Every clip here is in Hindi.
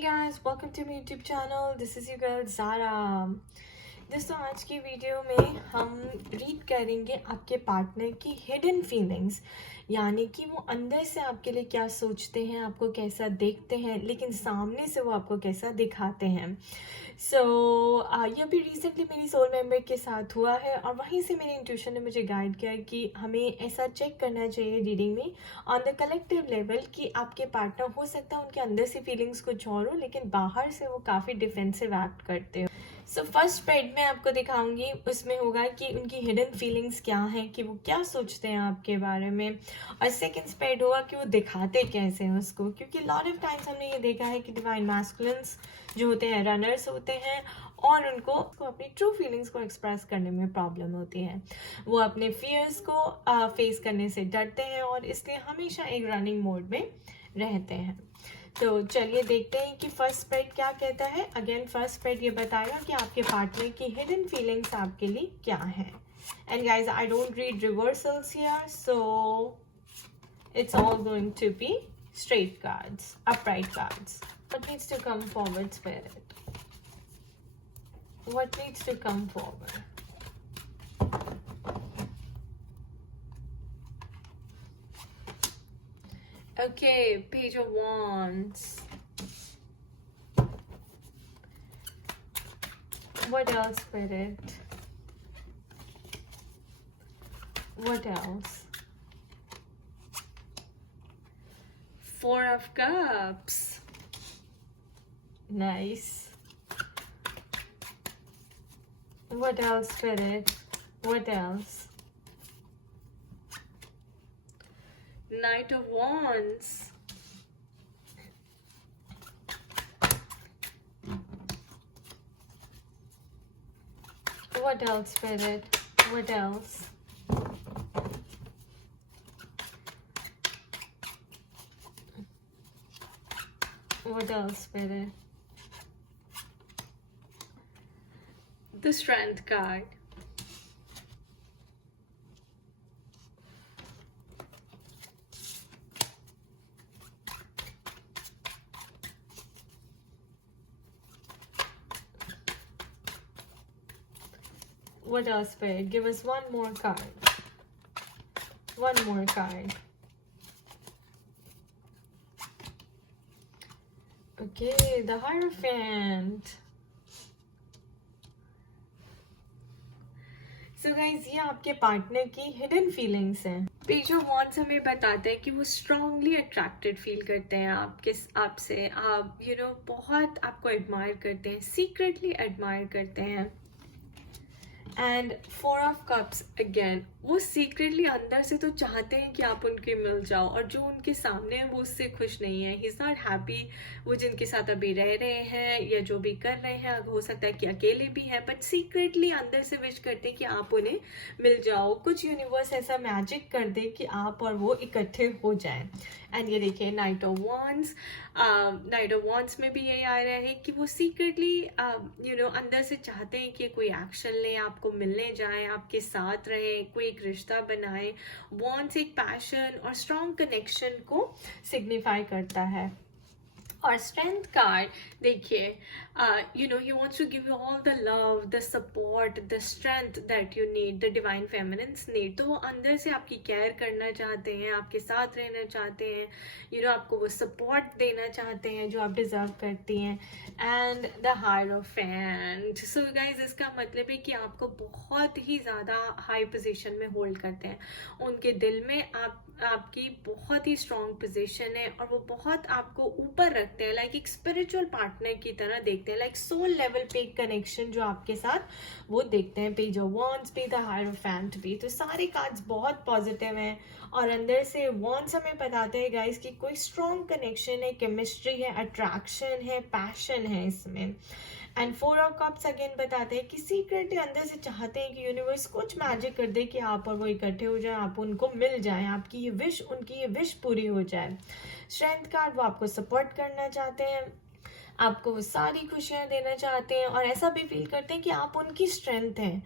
guys, welcome to my YouTube channel. This is your girl Zara. दोस्तों आज की वीडियो में हम रीड करेंगे आपके पार्टनर की हिडन फीलिंग्स, यानी कि वो अंदर से आपके लिए क्या सोचते हैं, आपको कैसा देखते हैं, लेकिन सामने से वो आपको कैसा दिखाते हैं। ये भी रिसेंटली मेरी सोल मेंबर के साथ हुआ है और वहीं से मेरे इंट्यूशन ने मुझे गाइड किया कि हमें ऐसा चेक करना चाहिए रीडिंग में ऑन द कलेक्टिव लेवल कि आपके पार्टनर हो सकता है उनके अंदर से फीलिंग्स कुछ और हो, लेकिन बाहर से वो काफ़ी डिफेंसिव एक्ट करते हो। फर्स्ट स्प्रेड में आपको दिखाऊंगी, उसमें होगा कि उनकी हिडन फीलिंग्स क्या हैं, कि वो क्या सोचते हैं आपके बारे में, और सेकंड स्प्रेड होगा कि वो दिखाते कैसे हैं उसको, क्योंकि लॉट ऑफ टाइम्स हमने ये देखा है कि डिवाइन मैस्कुलिन्स जो होते हैं रनर्स होते हैं और उनको अपनी ट्रू फीलिंग्स को एक्सप्रेस करने में प्रॉब्लम होती है। वो अपने फियर्स को फेस करने से डरते हैं और इसलिए हमेशा एक रनिंग मोड में रहते हैं। तो चलिए देखते हैं कि फर्स्ट स्प्रेड क्या कहता है। अगेन फर्स्ट स्प्रेड ये बताएगा कि आपके पार्टनर की हिडन फीलिंग्स आपके लिए क्या है। And guys, I don't read reversals here, so it's all going to be straight cards, upright cards. What needs to come forward, Spirit? What needs to come forward? Okay, Page of Wands. What else, Spirit? What else? Four of Cups. Nice. What else, Spirit? What else? Knight of Wands. What else, Spirit? What else? What else, Spirit? The Strength card. What else, Spirit? Give us one more card. One more card. Okay, the Hierophant. So guys, ये आपके पार्टनर की हिडन फीलिंग्स हैं। पेज ऑफ वॉन्ड्स हमें बताते हैं कि वो स्ट्रांगली अट्रैक्टेड फील करते हैं आपसे, आप बहुत आपको एडमायर करते हैं, सीक्रेटली एडमायर करते हैं। And four of cups, again वो सीक्रेटली अंदर से तो चाहते हैं कि आप उनके मिल जाओ, और जो उनके सामने है वो उससे खुश नहीं है। ही इज़ नॉट हैप्पी वो जिनके साथ अभी रह रहे हैं या जो भी कर रहे हैं। हो सकता है कि अकेले भी हैं, बट सीक्रेटली अंदर से विश करते हैं कि आप उन्हें मिल जाओ। कुछ यूनिवर्स ऐसा मैजिक कर दे कि आप और वो इकट्ठे हो जाएं। एंड ये देखिए night of wands, night of wands में भी यही आ रहा है कि वो सीक्रेटली अंदर से चाहते हैं कि कोई एक्शन लें, आपको मिलने जाएं, आपके साथ रहें, कोई एक रिश्ता बनाएं। वॉन्ड्स एक पैशन और स्ट्रॉन्ग कनेक्शन को सिग्निफाई करता है। और स्ट्रेंथ कार्ड देखिए, he wants to give you all the love, the support, the strength that you need, the divine feminines need. तो वो अंदर से आपकी केयर करना चाहते हैं, आपके साथ रहना चाहते हैं, आपको वो सपोर्ट देना चाहते हैं जो आप डिजर्व करती हैं। And the hierophant, so guys इसका मतलब है कि आपको बहुत ही ज़्यादा हाई पोजीशन में होल्ड करते हैं। उनके दिल में आपकी बहुत ही स्ट्रॉन्ग पोजीशन है और वो बहुत आपको ऊपर रखते हैं, लाइक एक स्पिरिचुअल पार्टनर की तरह देखते हैं, लाइक सोल लेवल पे एक कनेक्शन जो आपके साथ वो देखते हैं। पेज ऑफ वॉन्ड्स भी, द हायरोफेंट भी, तो सारे कार्ड्स बहुत पॉजिटिव हैं और अंदर से वॉन्ड्स हमें बताते हैं गाइस कि कोई स्ट्रॉन्ग कनेक्शन है, केमिस्ट्री है, अट्रैक्शन है, पैशन है इसमें। And four of cups again बताते हैं कि सीक्रेटली अंदर से चाहते हैं कि यूनिवर्स कुछ मैजिक कर दे कि आप और वो इकट्ठे हो जाए, आप उनको मिल जाएं, आपकी ये विश, उनकी ये विश पूरी हो जाए। स्ट्रेंथ कार्ड, वो आपको सपोर्ट करना चाहते हैं, आपको वो सारी खुशियां देना चाहते हैं और ऐसा भी फील करते हैं कि आप उनकी स्ट्रेंथ हैं।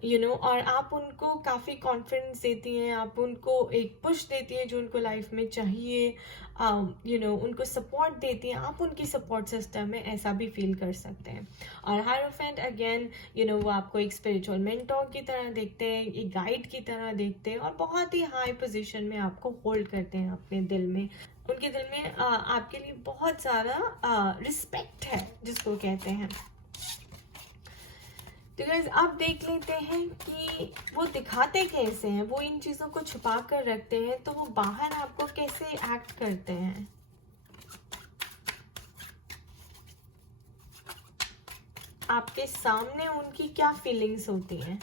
और आप उनको काफ़ी कॉन्फिडेंस देती हैं, आप उनको एक पुश देती हैं जो उनको लाइफ में चाहिए, उनको सपोर्ट देती हैं, आप उनकी सपोर्ट सिस्टम में, ऐसा भी फील कर सकते हैं। और हायरोफेंट अगेन वो आपको एक स्पिरिचुअल मेंटोर की तरह देखते हैं, एक गाइड की तरह देखते हैं, और बहुत ही हाई पोजीशन में आपको होल्ड करते हैं अपने दिल में। उनके दिल में आपके लिए बहुत ज़्यादा रिस्पेक्ट है, जिसको कहते हैं। तो गाइस अब देख लेते हैं कि वो दिखाते कैसे हैं, वो इन चीज़ों को छुपा कर रखते हैं, तो वो बाहर आपको कैसे एक्ट करते हैं। आपके सामने उनकी क्या फीलिंग्स होती हैं।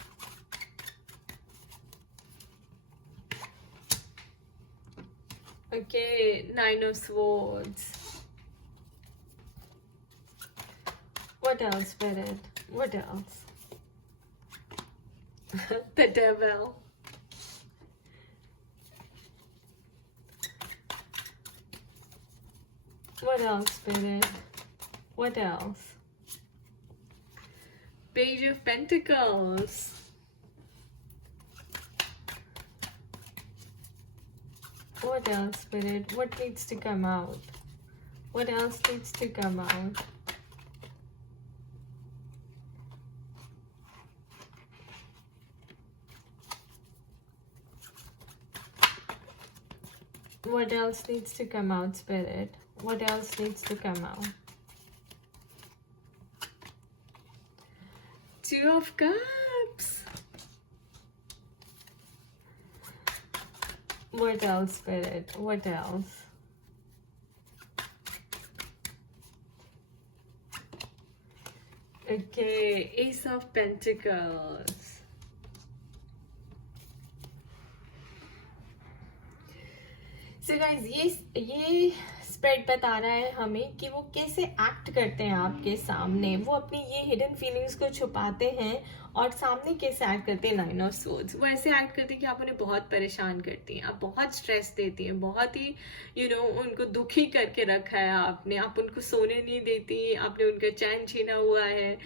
Okay, 9 of Swords. What else, Spirit? What else? The Devil. What else, Spirit? What else? Page of Pentacles. What else, Spirit? What needs to come out? What else needs to come out? What else needs to come out, Spirit? What else needs to come out? Two of Cups. What else, Spirit? What else? Okay, Ace of Pentacles. So guys, ये स्प्रेड बता रहा है हमें कि वो कैसे एक्ट करते हैं आपके सामने। वो अपनी ये हिडन फीलिंग्स को छुपाते हैं और सामने कैसे एक्ट करते हैं। 9 of Swords, वो ऐसे एक्ट करते हैं कि आप उन्हें बहुत परेशान करती हैं, आप बहुत स्ट्रेस देती हैं, बहुत ही उनको दुखी करके रखा है आपने, आप उनको सोने नहीं देती, आपने उनका चैन छीना हुआ है।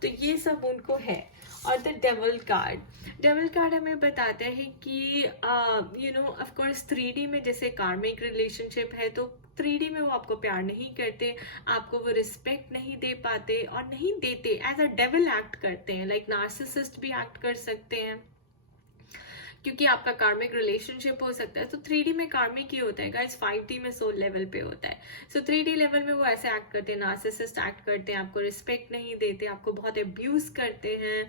तो ये सब उनको है। और द डेविल कार्ड हमें बताता है कि ऑफ कोर्स 3D में जैसे कार्मिक रिलेशनशिप है, तो 3D में वो आपको प्यार नहीं करते, आपको वो रिस्पेक्ट नहीं दे पाते और नहीं देते, एज अ डेविल एक्ट करते हैं, लाइक नार्सिसिस्ट भी एक्ट कर सकते हैं, क्योंकि आपका कार्मिक रिलेशनशिप हो सकता है। तो 3D में कार्मिक ही होता है गाइस, 5D में सोल लेवल पे होता है। सो 3D लेवल में वो ऐसे एक्ट करते हैं, नार्सिसिस्ट एक्ट करते हैं, आपको रिस्पेक्ट नहीं देते, आपको बहुत अब्यूज करते हैं,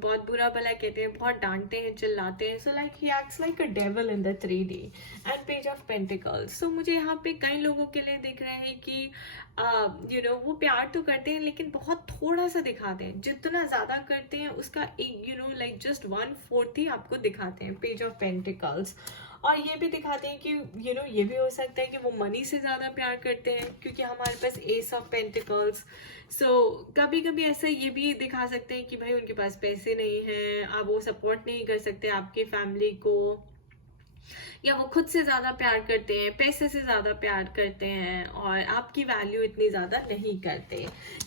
बहुत बुरा भला कहते हैं, बहुत डांटते हैं, चिल्लाते हैं। So like he acts like a devil in the 3D। And page of pentacles, so मुझे यहाँ पे कई लोगों के लिए दिख रहे हैं कि वो प्यार तो करते हैं लेकिन बहुत थोड़ा सा दिखाते हैं, जितना ज्यादा करते हैं उसका एक लाइक जस्ट 1/4 ही आपको दिखाते हैं। पेज ऑफ पेंटिकल्स, और ये भी दिखाते हैं कि ये भी हो सकता है कि वो मनी से ज्यादा प्यार करते हैं, क्योंकि हमारे पास एस ऑफ पेंटिकल्स। सो कभी कभी ऐसा ये भी दिखा सकते हैं कि भाई उनके पास पैसे नहीं हैं, आप वो सपोर्ट नहीं कर सकते आपकी फैमिली को, या वो खुद से ज्यादा प्यार करते हैं, पैसे से ज्यादा प्यार करते हैं और आपकी वैल्यू इतनी ज्यादा नहीं करते।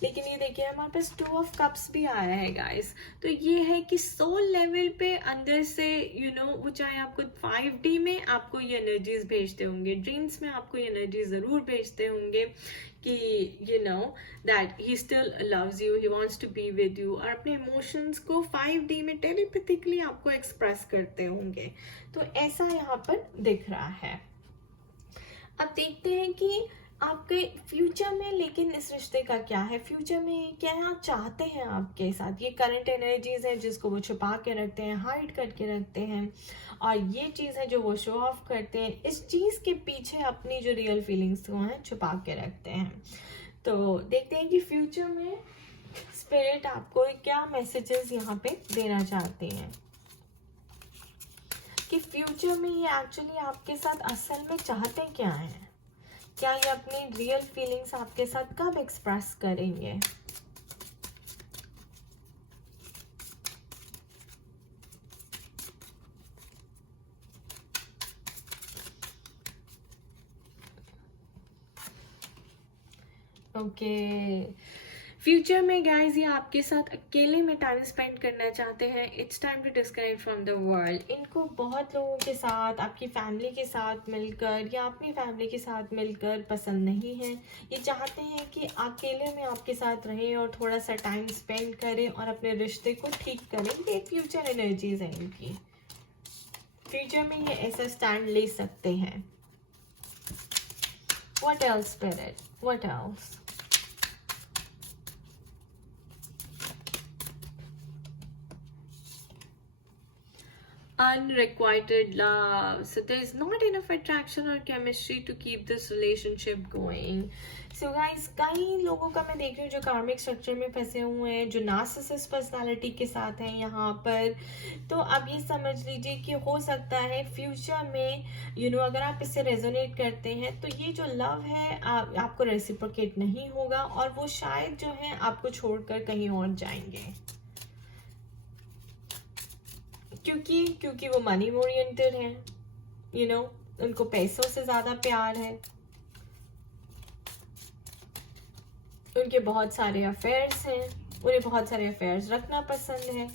लेकिन ये देखिए हमारे पास 2 of Cups भी आया है गाइस। तो ये है कि सोल लेवल पे अंदर से वो चाहे आपको 5D में आपको ये एनर्जीज भेजते होंगे, ड्रीम्स में आपको ये एनर्जी जरूर भेजते होंगे कि that he still loves you, he wants to be with you, और अपने इमोशंस को 5D में टेलीपैथिकली आपको एक्सप्रेस करते होंगे। तो ऐसा यहाँ पर दिख रहा है। अब देखते हैं कि आपके फ्यूचर में लेकिन इस रिश्ते का क्या है, फ्यूचर में क्या चाहते हैं आपके साथ। ये करंट एनर्जीज है जिसको वो छुपा के रखते हैं, हाइड करके रखते हैं, और ये चीज़ है जो वो शो ऑफ करते हैं। इस चीज़ के पीछे अपनी जो रियल फीलिंग्स को है छुपा के रखते हैं। तो देखते हैं कि फ्यूचर में स्पिरिट आपको क्या मैसेजेस यहाँ पे देना चाहते हैं, कि फ्यूचर में ये एक्चुअली आपके साथ असल में चाहते क्या हैं, क्या ये अपनी रियल फीलिंग्स आपके साथ कब एक्सप्रेस करेंगे। ओके, फ्यूचर में गाइज ये आपके साथ अकेले में टाइम स्पेंड करना चाहते हैं. It's time to disconnect from the world. इनको बहुत लोगों के साथ, आपकी फैमिली के साथ मिलकर या अपनी फैमिली के साथ मिलकर पसंद नहीं है. ये चाहते हैं कि अकेले में आपके साथ रहें और थोड़ा सा टाइम स्पेंड करें और अपने रिश्ते को ठीक करें. ये फ्यूचर एनर्जीज हैं इनकी. फ्यूचर में ये ऐसा स्टैंड ले सकते हैं. What else, Spirit? What else? Unrequited love. So there's not enough attraction or chemistry to keep this relationship going. So guys, कई लोगों का मैं देख रही हूँ जो कार्मिक स्ट्रक्चर में फंसे हुए हैं, जो नार्सिसिस्ट पर्सनालिटी के साथ हैं यहाँ पर. तो अब ये समझ लीजिए कि हो सकता है फ्यूचर में अगर आप इससे रेजोनेट करते हैं तो ये जो लव है आपको रेसिप्रोकेट नहीं होगा और वो शायद जो है आपको छोड़कर कहीं और जाएंगे. क्योंकि वो मनी ओरिएंटेड है. उनको पैसों से ज्यादा प्यार है. उनके बहुत सारे अफेयर्स हैं. उन्हें बहुत सारे अफेयर्स रखना पसंद है.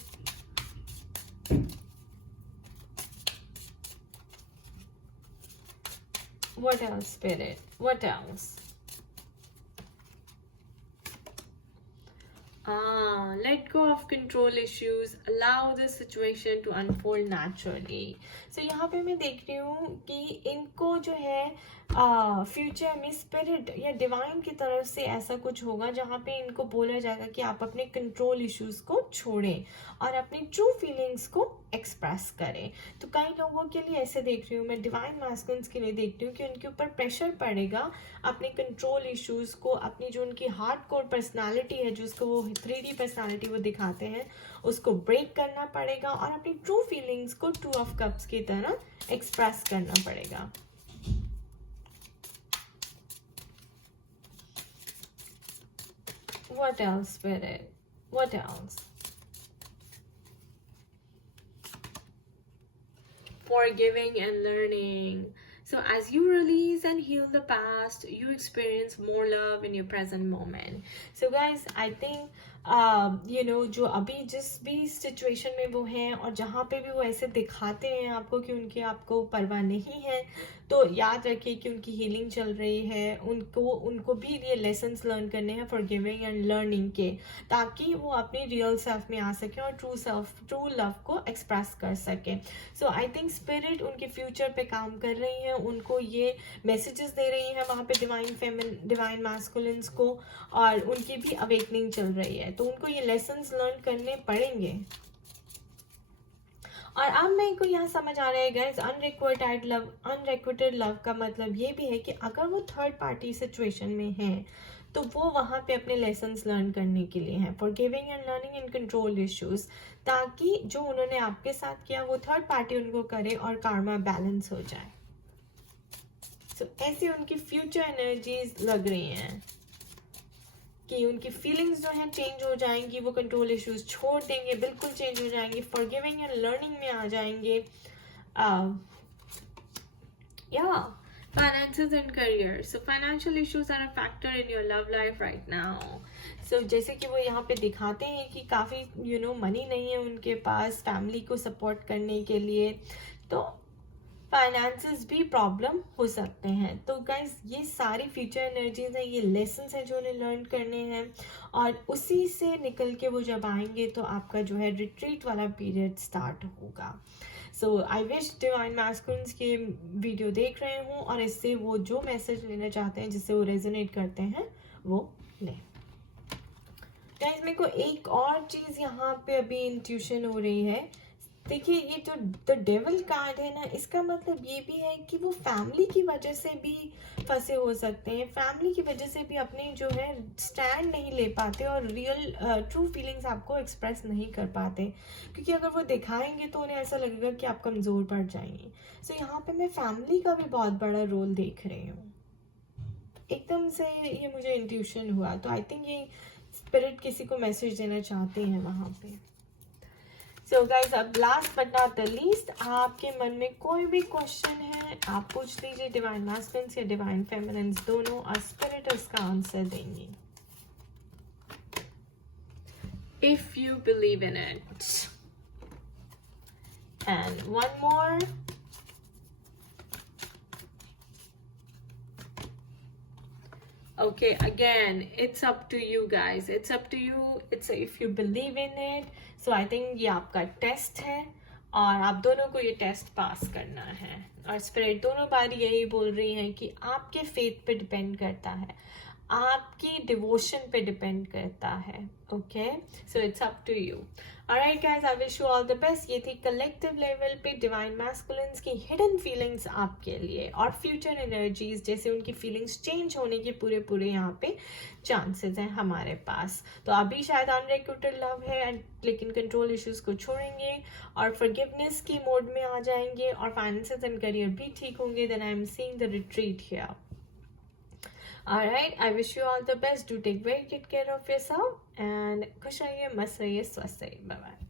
What else, Spirit? What else? Let go of control issues. Allow the situation to unfold naturally. So यहाँ पे मैं देख रही हूँ कि इनको जो है फ्यूचर में स्पिरिट या डिवाइन की तरफ से ऐसा कुछ होगा जहाँ पे इनको बोला जाएगा कि आप अपने कंट्रोल इश्यूज को छोड़ें और अपनी ट्रू फीलिंग्स को एक्सप्रेस करें. तो कई लोगों के लिए ऐसे देख रही हूँ मैं, डिवाइन मैस्कुलिन्स के लिए देख रही हूँ कि उनके ऊपर प्रेशर पड़ेगा अपने कंट्रोल इश्यूज को, अपनी जो उनकी हार्डकोर पर्सनालिटी है, जिसको वो 3D पर्सनालिटी वो दिखाते हैं, उसको ब्रेक करना पड़ेगा और अपनी ट्रू फीलिंग्स को 2 ऑफ कप्स की तरह एक्सप्रेस करना पड़ेगा. What else, Spirit? What else? Forgiving and learning. So as you release and heal the past, you experience more love in your present moment. So guys, I think जो अभी जिस भी सिचुएशन में वो हैं और जहाँ पे भी वो ऐसे दिखाते हैं आपको कि उनकी आपको परवाह नहीं है, तो याद रखिए कि उनकी हीलिंग चल रही है. उनको भी ये लेसन्स लर्न करने हैं फॉरगिविंग एंड लर्निंग के, ताकि वो अपनी रियल सेल्फ में आ सके और ट्रू लव को एक्सप्रेस कर सके. सो आई थिंक स्पिरिट उनके फ्यूचर पे काम कर रही है. उनको ये मैसेजेस दे रही है वहाँ पे डिवाइन मैस्कुलिन्स को, और उनकी भी अवेकनिंग चल रही है. तो उनको ये लेसन्स लर्न करने पड़ेंगे. और अब मेरे को यहाँ समझ आ रहा है गाइस, अनरिक्वेटेड लव का मतलब ये भी है कि अगर वो थर्ड पार्टी सिचुएशन में है तो वो वहाँ पे अपने लेसन्स लर्न करने के लिए हैं, forgiving and learning and control issues, ताकि जो उन्होंने आपके साथ किया वो थर्ड पार्टी उनको करे और कार्मा बैलेंस हो जाए. सो ऐसी उनकी फ्यूचर एनर्जीज लग रही हैं कि उनकी फीलिंग्स जो हैं चेंज हो जाएंगी. वो कंट्रोल इश्यूज छोड़ देंगे, बिल्कुल चेंज हो जाएंगे, फॉरगिविंग एंड लर्निंग में आ जाएंगे. Finances and career. So financial issues are a factor in your love life right now. So जैसे कि वो यहाँ पे दिखाते हैं कि काफ़ी मनी नहीं है उनके पास फैमिली को सपोर्ट करने के लिए, तो फाइनेंसेस भी प्रॉब्लम हो सकते हैं. तो गाइज ये सारी फ्यूचर एनर्जीज हैं, ये लेसन्स हैं जो उन्हें लर्न करने हैं, और उसी से निकल के वो जब आएंगे तो आपका जो है रिट्रीट वाला पीरियड स्टार्ट होगा. सो आई विश डिवाइन मैस्कुलिन्स के वीडियो देख रहे हों और इससे वो जो मैसेज लेना चाहते हैं, जिससे वो रेजोनेट करते हैं, वो लें. गाइज मेरे को एक और चीज़ यहाँ पे अभी इंट्यूशन हो रही है. देखिए ये जो द डेविल कार्ड है ना, इसका मतलब ये भी है कि वो फैमिली की वजह से भी फंसे हो सकते हैं. फैमिली की वजह से भी अपने जो है स्टैंड नहीं ले पाते और रियल ट्रू फीलिंग्स आपको एक्सप्रेस नहीं कर पाते, क्योंकि अगर वो दिखाएंगे तो उन्हें ऐसा लगेगा कि आप कमज़ोर पड़ जाएंगे. सो यहाँ पे मैं फैमिली का भी बहुत बड़ा रोल देख रही हूँ. एकदम से ये मुझे इंट्यूशन हुआ, तो आई थिंक ये स्पिरिट किसी को मैसेज देना चाहते हैं वहाँ पे. सो गाइज, अब last but not the least, आपके मन में कोई भी क्वेश्चन है आप पूछ लीजिए डिवाइन मैस्कुलिन्स या डिवाइन फेमिनिन्स दोनों, और स्पिरिट इसका आंसर देंगे. if you believe in it. And one more. Okay, again, it's up to you guys. It's up to you. It's if you believe in it. So I think ये आपका टेस्ट है और आप दोनों को ये टेस्ट पास करना है. और स्पिरिट दोनों बार यही बोल रही हैं कि आपके फेथ पे डिपेंड करता है, आपकी डिवोशन पे डिपेंड करता है. Okay, so it's up to you. Alright guys, I wish you all the best. ये थी कलेक्टिव लेवल पे डिवाइन मैस्कुलिन्स की हिडन फीलिंग्स आपके लिए और फ्यूचर एनर्जीज जैसे उनकी फीलिंग्स चेंज होने के पूरे यहाँ पे चांसेस हैं हमारे पास. तो अभी शायद अनरिक्रूटेड लव है लेकिन कंट्रोल इश्यूज को छोड़ेंगे और फॉरगिवनेस की मोड में आ जाएंगे और फाइनेंसेस एंड करियर भी ठीक होंगे. Then I am seeing the retreat here. Alright, I wish you all the best. Do take very good care of yourself and खुश रहिए, मस्त रहिए, स्वस्थ रहिए. Bye bye.